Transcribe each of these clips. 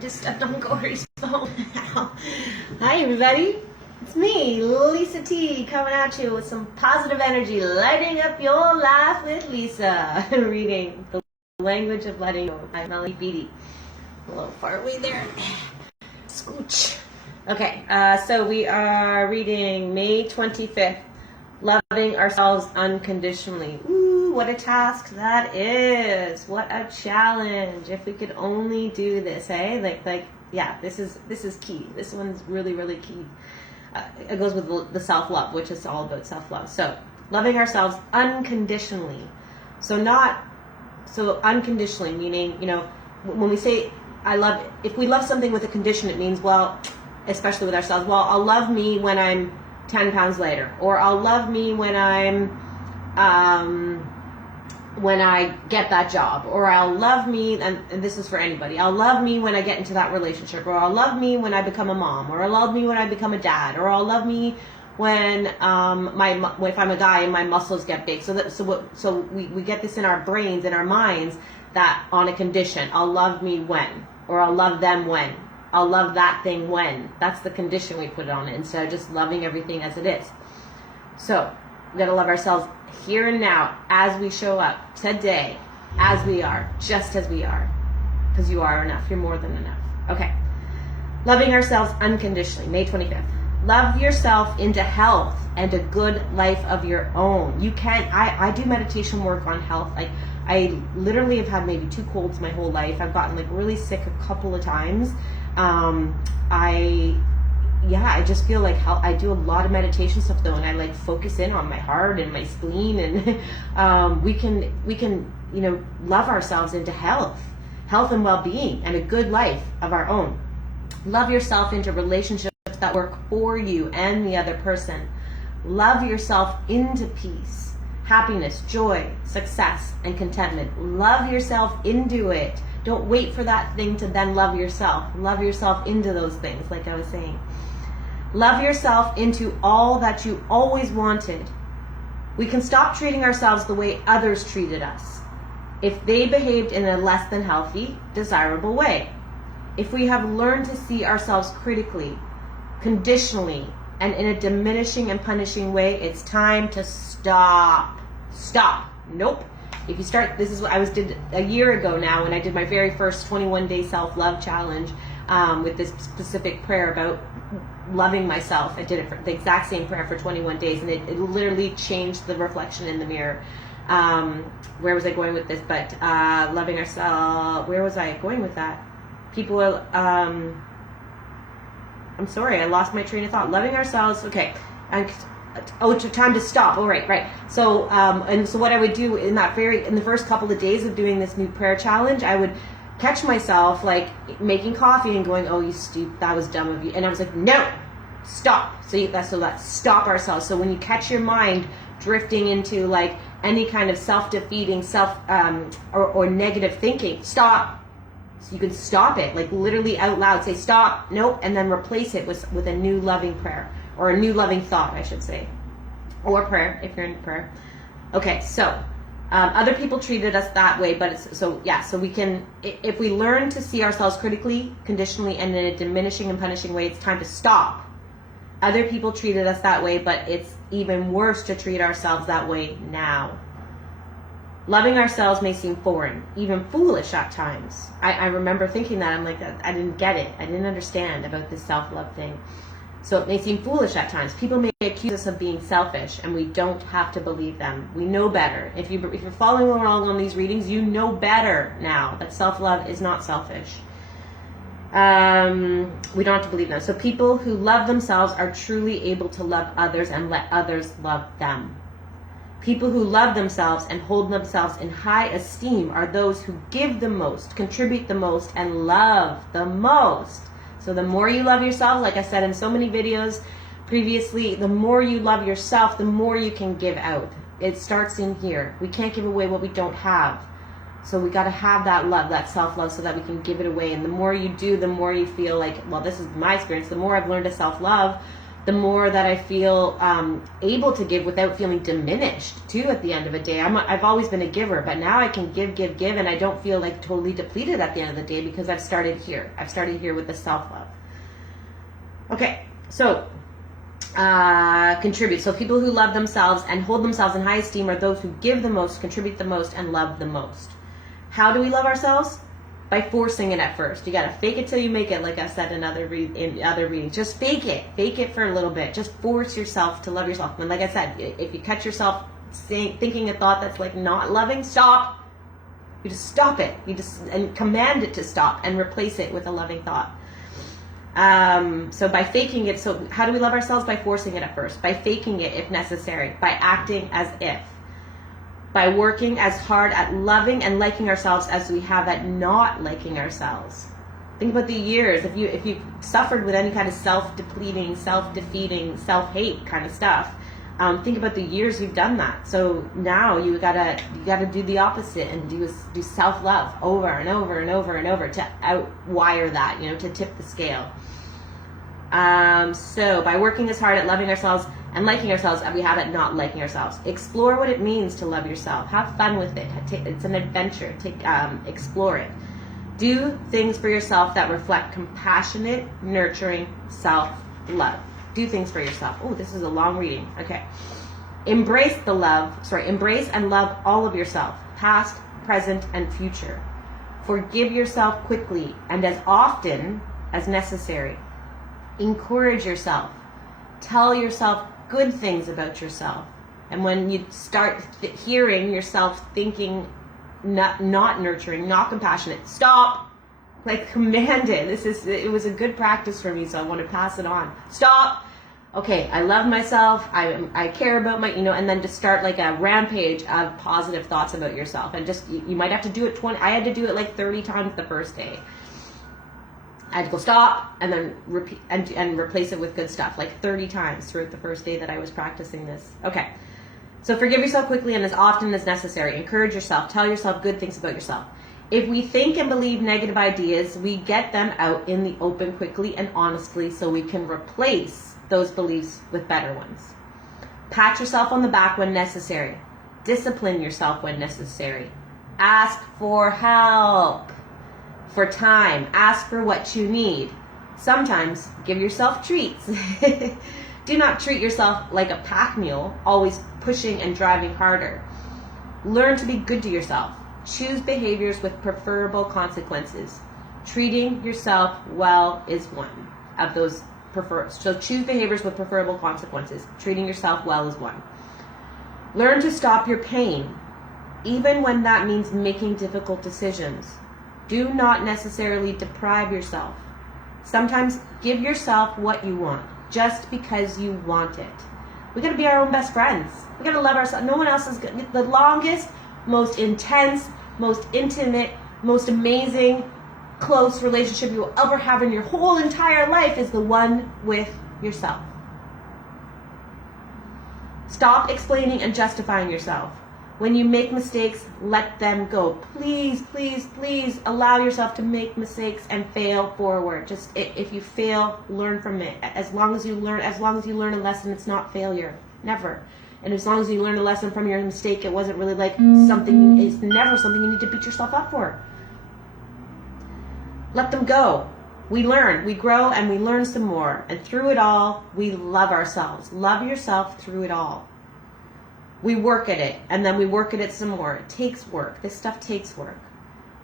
just stepped on Corey's phone now. Hi, everybody. It's me, LisaT, coming at you with some positive energy, lighting up your life with Lisa. Reading The Language of Letting Go by Beattie. A little far away there. Scooch. Okay, so we are reading May 25th, Loving Ourselves Unconditionally. Ooh, what a task that is. What a challenge. If we could only do this, eh? Yeah, this is key. This one's really, really key. It goes with the self-love, which is all about self-love. So, loving ourselves unconditionally. So unconditionally, meaning, when we say, if we love something with a condition, it means, well, especially with ourselves, well, I'll love me when I'm 10 pounds lighter, or I'll love me when when I get that job, or I'll love me, and this is for anybody, I'll love me when I get into that relationship, or I'll love me when I become a mom, or I'll love me when I become a dad, or I'll love me when if I'm a guy and my muscles get big. So we get this in our brains, in our minds, that on a condition, I'll love me when, or I'll love them when, I'll love that thing when. That's the condition we put on it, instead of just loving everything as it is. So we gotta love ourselves here and now, as we show up today, as we are, just as we are, because you are enough. You're more than enough. Okay. Loving ourselves unconditionally, May 25th. Love yourself into health and a good life of your own. You can't. I do meditation work on health. I literally have had maybe 2 colds my whole life. I've gotten really sick a couple of times. I just feel like I do a lot of meditation stuff though, and I focus in on my heart and my spleen, and we can love ourselves into health and well-being, and a good life of our own. Love yourself into relationships that work for you and the other person. Love yourself into peace, happiness, joy, success, and contentment. Love yourself into it. Don't wait for that thing to then love yourself. Love yourself into those things, like I was saying. Love yourself into all that you always wanted. We can stop treating ourselves the way others treated us, if they behaved in a less than healthy, desirable way. If we have learned to see ourselves critically, conditionally, and in a diminishing and punishing way, it's time to stop. Stop. Nope. If you start, this is what I did a year ago now, when I did my very first 21-day self-love challenge, with this specific prayer about loving myself. I did it for the exact same prayer for 21 days, and it literally changed the reflection in the mirror. Where was I going with this? But loving ourselves, where was I going with that? People are, I'm sorry, I lost my train of thought. Loving ourselves, okay. It's time to stop. Oh, right. So, so what I would do in the first couple of days of doing this new prayer challenge, I would catch myself making coffee and going, "Oh, you stupid, that was dumb of you." And I was like, "No, stop." So let's stop ourselves. So when you catch your mind drifting into any kind of self-defeating, or negative thinking, stop. So you can stop it, literally out loud, say stop, nope, and then replace it with a new loving prayer, or a new loving thought, I should say, or prayer if you're in prayer. Okay, so other people treated us that way, but so we can, if we learn to see ourselves critically, conditionally, and in a diminishing and punishing way, it's time to stop. Other people treated us that way, but it's even worse to treat ourselves that way now. Loving ourselves may seem foreign, even foolish at times. I remember thinking that. I'm like, I didn't get it. I didn't understand about this self-love thing. So it may seem foolish at times. People may accuse us of being selfish, and we don't have to believe them. We know better. If you're following along on these readings, you know better now that self-love is not selfish. We don't have to believe them. So people who love themselves are truly able to love others and let others love them. People who love themselves and hold themselves in high esteem are those who give the most, contribute the most, and love the most. So the more you love yourself, like I said in so many videos previously, the more you love yourself, the more you can give out. It starts in here. We can't give away what we don't have. So we got to have that love, that self-love, so that we can give it away. And the more you do, the more you feel well, this is my experience. The more I've learned to self-love, the more that I feel able to give without feeling diminished too at the end of a day. I've always been a giver, but now I can give, and I don't feel like totally depleted at the end of the day because I've started here. I've started here with the self-love. Okay, so contribute. So people who love themselves and hold themselves in high esteem are those who give the most, contribute the most, and love the most. How do we love ourselves? By forcing it at first. You gotta fake it till you make it, like I said in other readings. Just fake it for a little bit. Just force yourself to love yourself. And like I said, if you catch yourself thinking a thought that's like not loving, stop. You just stop it. And command it to stop and replace it with a loving thought. So by faking it, so how do we love ourselves? By forcing it at first. By faking it if necessary. By acting as if. By working as hard at loving and liking ourselves as we have at not liking ourselves. Think about the years. If you've suffered with any kind of self-depleting, self-defeating, self-hate kind of stuff, think about the years you've done that. So now you gotta do the opposite and do self-love over and over and over and over to outwire that, to tip the scale. So by working as hard at loving ourselves and liking ourselves as we have at not liking ourselves. Explore what it means to love yourself. Have fun with it. It's an adventure. Explore it. Do things for yourself that reflect compassionate, nurturing self-love. Do things for yourself. Oh, this is a long reading. Okay. Embrace and love all of yourself, past, present, and future. Forgive yourself quickly and as often as necessary. Encourage yourself. Tell yourself good things about yourself. And when you start hearing yourself thinking not nurturing, not compassionate, stop. Command it. It was a good practice for me, so I want to pass it on. Stop. Okay, I love myself. I care about and then just start like a rampage of positive thoughts about yourself. And just you might have to do it I had to do it 30 times the first day. I had to go stop and then repeat and replace it with good stuff 30 times throughout the first day that I was practicing this. Okay. So forgive yourself quickly and as often as necessary. Encourage yourself. Tell yourself good things about yourself. If we think and believe negative ideas, we get them out in the open quickly and honestly so we can replace those beliefs with better ones. Pat yourself on the back when necessary. Discipline yourself when necessary. Ask for help. For time, ask for what you need. Sometimes give yourself treats. Do not treat yourself like a pack mule, always pushing and driving harder. Learn to be good to yourself. Choose behaviors with preferable consequences. Treating yourself well is one of those So choose behaviors with preferable consequences. Treating yourself well is one. Learn to stop your pain, even when that means making difficult decisions. Do not necessarily deprive yourself. Sometimes give yourself what you want, just because you want it. We gotta be our own best friends. We gotta love ourselves. No one else is good. The longest, most intense, most intimate, most amazing, close relationship you will ever have in your whole entire life is the one with yourself. Stop explaining and justifying yourself. When you make mistakes, let them go. Please, please, please allow yourself to make mistakes and fail forward. Just if you fail, learn from it. As long as you learn a lesson, it's not failure. Never. And as long as you learn a lesson from your mistake, it wasn't really it's never something you need to beat yourself up for. Let them go. We learn, we grow, and we learn some more. And through it all, we love ourselves. Love yourself through it all. We work at it, and then we work at it some more. It takes work. This stuff takes work.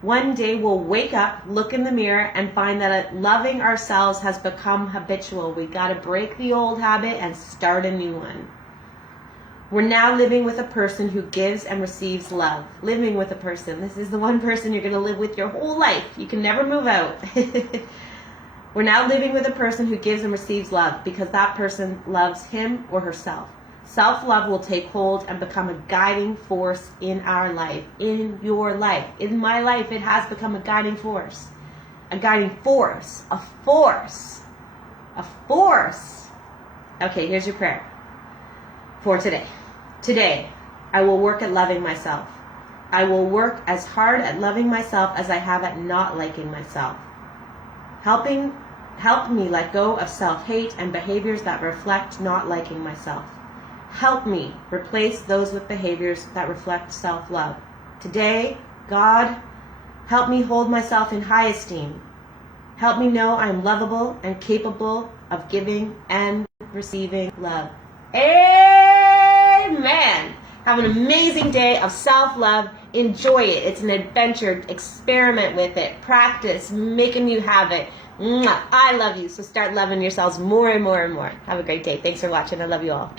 One day we'll wake up, look in the mirror, and find that loving ourselves has become habitual. We got to break the old habit and start a new one. We're now living with a person who gives and receives love. Living with a person. This is the one person you're going to live with your whole life. You can never move out. We're now living with a person who gives and receives love because that person loves him or herself. Self-love will take hold and become a guiding force in our life, in your life. In my life, it has become a guiding force. A guiding force. A force. A force. Okay, here's your prayer for today. Today, I will work at loving myself. I will work as hard at loving myself as I have at not liking myself. Helping Help me let go of self-hate and behaviors that reflect not liking myself. Help me replace those with behaviors that reflect self-love. Today, God, help me hold myself in high esteem. Help me know I am lovable and capable of giving and receiving love. Amen. Have an amazing day of self-love. Enjoy it. It's an adventure. Experiment with it. Practice. Make a new habit. Mwah. I love you. So start loving yourselves more and more and more. Have a great day. Thanks for watching. I love you all.